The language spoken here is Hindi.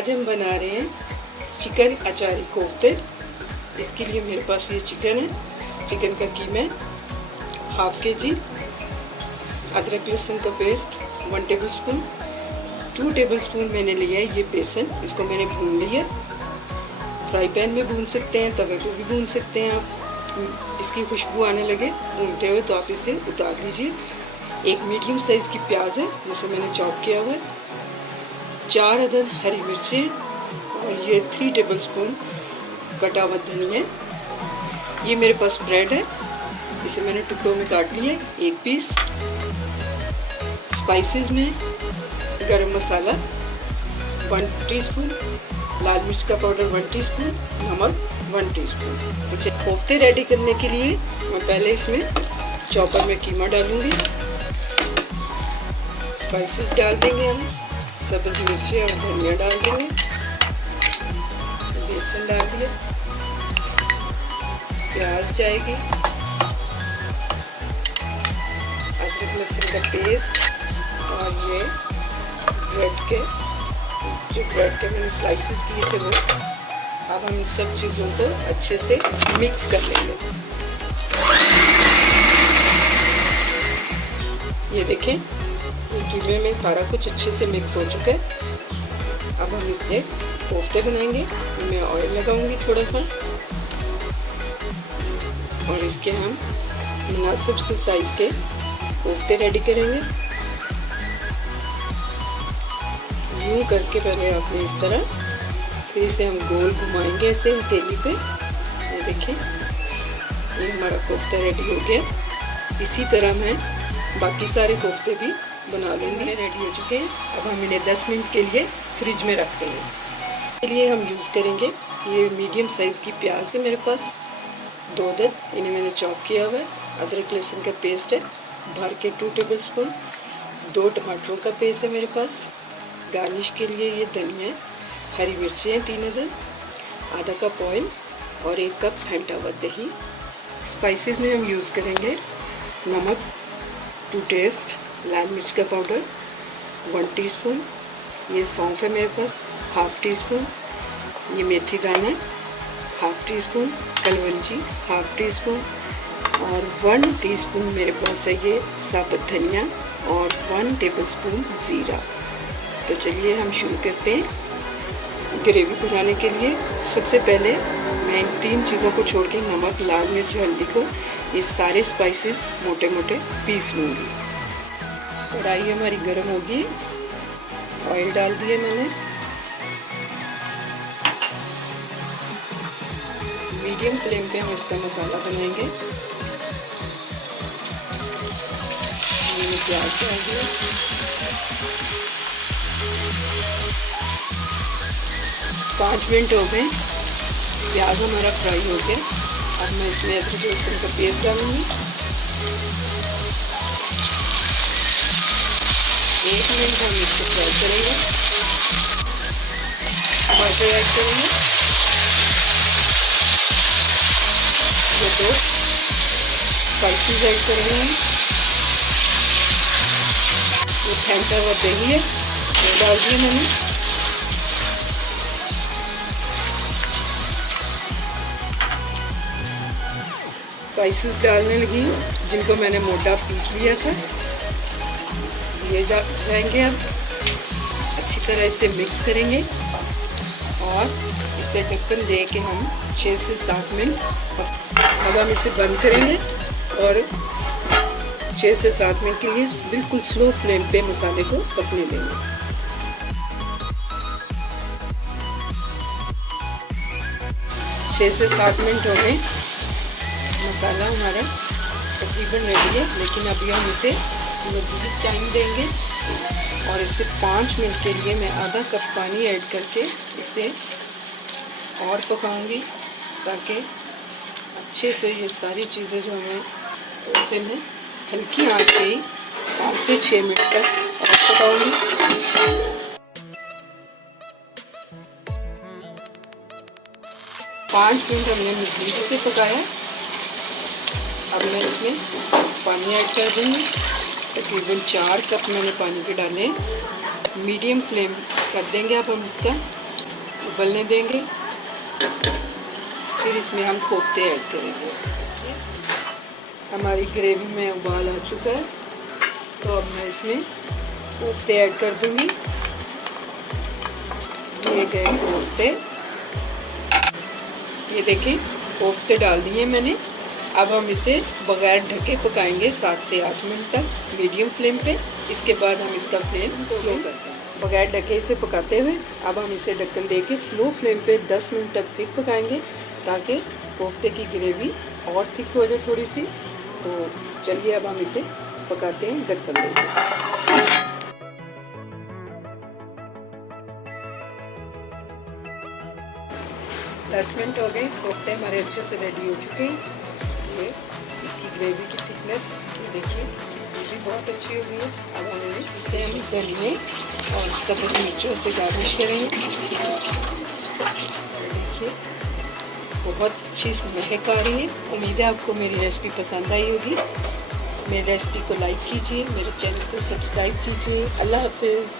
आज हम बना रहे हैं चिकन अचारी कोफ्ते। इसके लिए मेरे पास ये चिकन है। चिकन का कीमा 1/2 kg, अदरक लहसुन का पेस्ट 1 टेबलस्पून, 2 टेबलस्पून मैंने लिया है ये बेसन। इसको मैंने भून लिया। फ्राई पैन में भून सकते हैं, तवे पे भी भून सकते हैं आप। इसकी खुशबू आने लगे भूनते हुए तो आप इसे उतार लीजिए। एक मीडियम साइज़ की प्याज है जिसे मैंने चॉप किया हुआ है, 4 अदद हरी मिर्चें और ये 3 टेबलस्पून कटा हुआ धनिया। ये मेरे पास ब्रेड है, इसे मैंने टुकड़ों में काट लिया, 1 पीस। स्पाइसेस में गरम मसाला 1 टीस्पून, लाल मिर्च का पाउडर 1 टीस्पून, नमक 1 टीस्पून। तो कोफ्ते रेडी करने के लिए मैं पहले इसमें चॉपर में कीमा डालूंगी। स्पाइसेस डाल देंगे हम, सब्ज़ मिर्ची और धनिया डाल देंगे, बेसन डाल दिया, प्याज जाएगी, अदरक लहसुन का पेस्ट और ये ब्रेड के मैंने स्लाइसेस किए थे वो। अब हम इन सब चीज़ों को अच्छे से मिक्स कर लेंगे। ये देखें, ये कीमे में सारा कुछ अच्छे से मिक्स हो चुका है। अब हम इसके कोफ्ते बनाएंगे। मैं ऑयल लगाऊंगी थोड़ा सा और इसके हम मुनासिब से साइज़ के कोफ्ते रेडी करेंगे। यूँ करके पहले आपने इस तरह, फिर इसे हम गोल घुमाएंगे ऐसे हथेली पे। ये देखें, ये हमारा कोफ्ता रेडी हो गया। इसी तरह मैं बाकी सारे कोफ्ते भी बना लेंगे। रेडी हो चुके हैं। अब हम इन्हें 10 मिनट के लिए फ्रिज में रख देंगे। इसके लिए हम यूज़ करेंगे ये मीडियम साइज़ की प्याज है मेरे पास 2 अदद, इन्हें मैंने चॉप किया हुआ है। अदरक लहसुन का पेस्ट है भर के 2 टेबलस्पून, 2 टमाटरों का पेस्ट है मेरे पास। गार्निश के लिए ये धनिया है, हरी मिर्ची हैं 3 अदद, आधा कप ऑयल और 1 कप फेंटा हुआ दही। स्पाइसेस में हम यूज़ करेंगे नमक टू टेस्ट, लाल मिर्च का पाउडर 1 टीस्पून, ये सौंफ है मेरे पास 1/2 टीस्पून, ये मेथी दाना 1/2 टीस्पून, कलवंजी 1/2 टीस्पून और 1 टीस्पून मेरे पास है ये साबुत धनिया और 1 टेबलस्पून ज़ीरा। तो चलिए हम शुरू करते हैं ग्रेवी बनाने के लिए। सबसे पहले मैं इन 3 चीज़ों को छोड़ के नमक, लाल मिर्च, हल्दी को, ये सारे स्पाइसेस मोटे मोटे पीस लूँगी। कढ़ाई हमारी गर्म होगी, ऑयल डाल दिए मैंने। मीडियम फ्लेम पे हम इसका मसाला बनाएंगे। मैंने प्याज डाल दिया, 5 मिनट हो गए, प्याज हमारा फ्राई हो गया। अब मैं इसमें अदरक लहसुन का पेस्ट डालूंगी। 1 मिनट हम इसको फ्राई करेंगे। टमाटर ऐड करेंगे, ये 2 स्पाइसेस ऐड करेंगे। ये फेंटा हुआ दही है, वो डाल दिए मैंने। स्पाइसेस डालने लगी जिनको मैंने मोटा पीस लिया था, ये जाएंगे। अब अच्छी तरह इसे मिक्स करेंगे और इसे ढक्कन दे के हम 6 से 7 मिनट, अब हम इसे बंद करेंगे और 6 से 7 मिनट के लिए बिल्कुल स्लो फ्लेम पे मसाले को पकने देंगे। 6 से 7 मिनट हो गए, मसाला हमारा तकरीबन रेडी है। लेकिन अभी हम इसे मज़ीद टाइम देंगे और इसे 5 मिनट के लिए मैं आधा कप पानी ऐड करके इसे और पकाऊंगी, ताकि अच्छे से ये सारी चीज़ें जो हैं इसे मैं हल्की आंच पे ही 5 से 6 मिनट तक और पकाऊंगी। 5 मिनट हमने मज़ीद से पकाया। अब मैं इसमें पानी ऐड कर दूँगी। तकरीबन 4 कप मैंने पानी के डाले। मीडियम फ्लेम कर देंगे अब हम इसका उबलने देंगे। फिर इसमें हम कोफ्ते ऐड करेंगे। हमारी ग्रेवी में उबाल आ चुका है, तो अब मैं इसमें कोफ्ते ऐड कर दूंगी। ये गए कोफ्ते, ये देखिए कोफ्ते डाल दिए मैंने। अब हम इसे बगैर ढके पकाएंगे 7 से 8 मिनट तक मीडियम फ्लेम पे। इसके बाद हम इसका फ्लेम स्लो करते हैं। बगैर ढके इसे पकाते हुए अब हम इसे ढक्कन देके स्लो फ्लेम पे 10 मिनट तक फिर पकाएंगे, ताकि कोफ्ते की ग्रेवी और थिक हो जाए थोड़ी सी। तो चलिए अब हम इसे पकाते हैं ढक्कन देके। 10 मिनट हो गए, कोफ्ते हमारे अच्छे से रेडी हो चुके हैं। ये इसकी ग्रेवी की थिकनेस देखिए, ये भी बहुत अच्छी हो गई है। अब हम इसे धनिया और सब्ज़ मिर्चों से गार्निश करेंगे। देखिए बहुत अच्छी महक आ रही है। उम्मीद है आपको मेरी रेसिपी पसंद आई होगी। मेरी रेसिपी को लाइक कीजिए, मेरे चैनल को सब्सक्राइब कीजिए। अल्लाह हाफिज़।